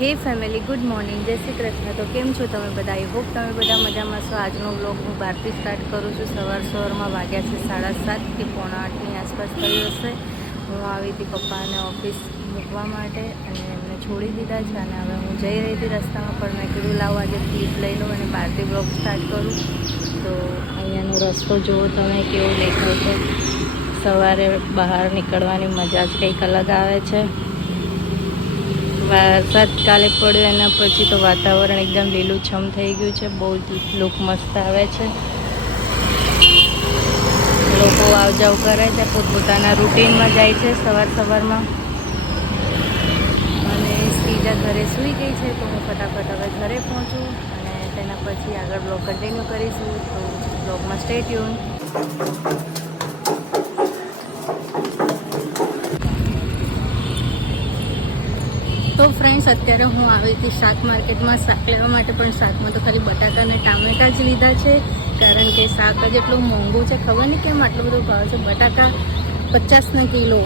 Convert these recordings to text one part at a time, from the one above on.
હે family, good morning, જય શ્રી કૃષ્ણ. તો કેમ છો તમે બધા? આઈ હોપ તમે બધા મજામાં છો. આજનો વ્લોગ હું બહારથી સ્ટાર્ટ કરું છું. સવારમાં વાગ્યા છે 7:30 કે 7:45ની આસપાસ થયું હશે. હું આવી હતી પપ્પાને ઓફિસ મૂકવા માટે અને એમને છોડી દીધા છે અને હવે હું જઈ રહી હતી રસ્તામાં, પણ મેં કીધું લાવો આજે ક્લિપ લઈ લઉં અને બહારથી વ્લોગ સ્ટાર્ટ કરું. તો અહીંયાનો રસ્તો જુઓ તમે કેવો દેખાય છે. સવારે બહાર નીકળવાની મજા જ કંઈક અલગ આવે છે. વરસાદ કાલે પડ્યો એના પછી તો વાતાવરણ એકદમ લીલુંછમ થઈ ગયું છે. બહુ લુક મસ્ત આવે છે. લોકો આવ જાવ કરે છે, પોતપોતાના રૂટીનમાં જાય છે સવારમાં. અને શ્રીજા ઘરે સૂઈ ગઈ છે તો હું ફટાફટ હવે ઘરે પહોંચું અને તેના પછી આગળ બ્લોગ કન્ટિન્યુ કરીશું. તો બ્લોગમાં સ્ટે ટ્યુન. તો ફ્રેન્ડ્સ, અત્યારે હું આવી હતી શાક માર્કેટમાં શાક લેવા માટે, પણ શાકમાં તો ખાલી બટાકા અને ટામેટા જ લીધા છે, કારણ કે શાક જ એટલું મોંઘું છે. ખબર નહીં કેમ આટલું બધું ભાવ છે. બટાકા 50 કિલો.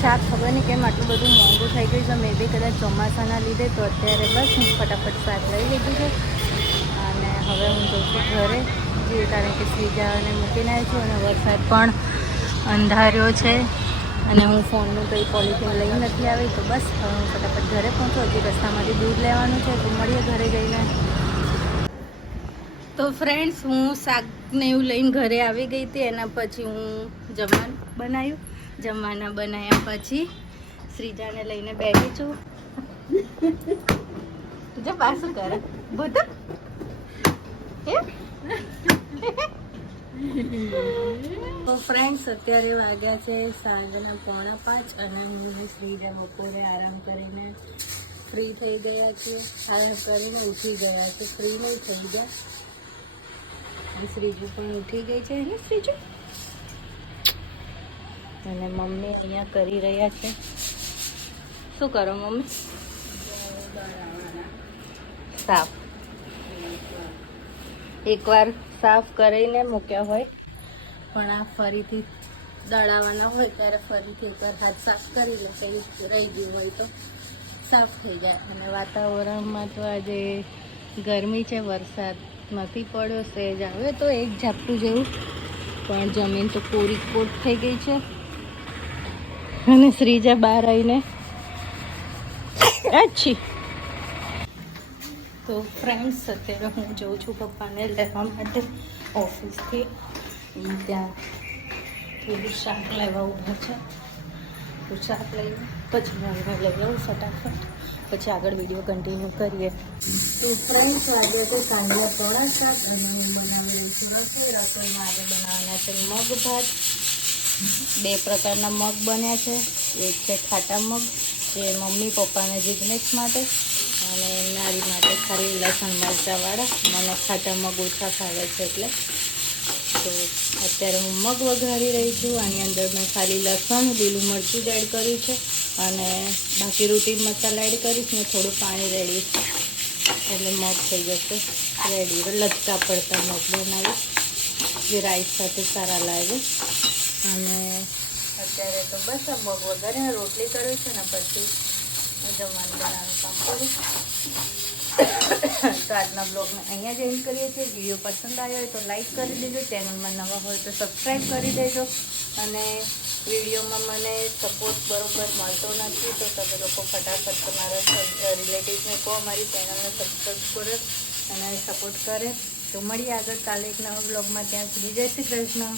શાક ખબર નહીં કેમ આટલું બધું મોંઘું થઈ ગયું છે. મેં બી કદાચ ચોમાસાના લીધે તો અત્યારે બસ હું ફટાફટ શાક લઈ લીધું છે અને હવે હું જઉં છું ઘરે, કારણ કે શ્રીજાને મૂકીને આવી છું અને વરસાદ પણ અંધાર્યો છે અને હું ફોનનું કંઈ પોલિથીન લઈ નથી આવી. તો બસ હવે હું ફટાફટ ઘરે પહોંચું. હજી રસ્તામાંથી દૂધ લેવાનું છે તો મળીએ ઘરે જઈને. તો ફ્રેન્ડ્સ, હું શાકને એવું લઈને ઘરે આવી ગઈ હતી. એના પછી હું જમવાનું બનાવ્યું. જમવાના બનાવ્યા પછી શ્રીજાને લઈને બેઠી છું. તુજે પાસ કરે ભૂત તો ફ્રેન્ડ્સ, અત્યારે વાગ્યા છે સાંજના 4:45 અને હું શ્રીજા બપોરે આરામ કરીને ફ્રી થઈ ગયા છે. આરામ કરીને ઉઠી ગયા છે. ફ્રી નહીં થઈ ગયા. શ્રીજુ પણ ઉઠી ગઈ છે. હે શ્રીજુ? અને મમ્મી અહીંયા કરી રહ્યા છે. શું કરો મમ્મી? સાફ. એકવાર સાફ કરીને મૂક્યા હોય, પણ આ ફરીથી દળાવવાના હોય ત્યારે ફરીથી એકવાર હાથ સાફ કરી લે. કંઈ રહી ગયું હોય તો સાફ થઈ જાય. અને વાતાવરણમાં તો આજે ગરમી છે. વરસાદ નથી પડ્યો. સહેજ આવે તો એક ઝાપટું જેવું, પણ જમીન તો કોરી કોટ થઈ ગઈ છે. અને શ્રીજા બહાર આવીને અચ્છી. તો ફ્રેન્ડ્સ, અત્યારે હું જઉં છું પપ્પાને લેવા માટે ઓફિસથી. ત્યાં થોડું શાક લેવા ઊભા છે. તો શાક લઈને પછી હું લઈ લઉં ફટાફટ, પછી આગળ વિડીયો કન્ટિન્યુ કરીએ. તો ફ્રેન્ડ્સ, આજે તો સાંજના 4:45 અને હું બનાવી રહી છું રસોઈ. રસોઈમાં આજે બનાવવાના છે મગ ભાત. 2 પ્રકારના મગ બન્યા છે. એક છે ખાટા મગ, જે મમ્મી પપ્પાને જિગ્નેશ માટે, અને નારી માટે ખાલી લસણ મરચાંવાળા. મને ખાટા મગ ઓછા ખાવે છે એટલે. તો અત્યારે હું મગ વઘારી રહી છું. આની અંદર મેં ખાલી લસણ, લીલું મરચું જ એડ કર્યું છે અને બાકી રૂટીન મસાલા એડ કરીશ ને થોડું પાણી રેડીશ એટલે મગ થઈ જશે રેડી. લચકા પડતા મગ બનાવીશ જે રાઈસ સાથે સારા લાગે. અને અત્યારે તો બસ આ મગ વઘારીને રોટલી કરી છે ને પછી જમવાનું બનાવવાનું કામ કરું. તો આજના બ્લોગને અહીંયા જ એન્ડ કરીએ છીએ. વિડીયો પસંદ આવ્યો હોય તો લાઈક કરી દેજો. ચેનલમાં નવા હોય તો સબસ્ક્રાઈબ કરી દેજો. અને વિડીયોમાં મને સપોર્ટ બરોબર મળતો નથી તો તમે લોકો ફટાફટ તમારા રિલેટિવ્સને કહો અમારી ચેનલને સબસ્ક્રાઈબ કરે અને સપોર્ટ કરે. તો મળીએ આગળ કાલે એક નવા બ્લોગમાં. ત્યાં સુધી જય શ્રી કૃષ્ણ.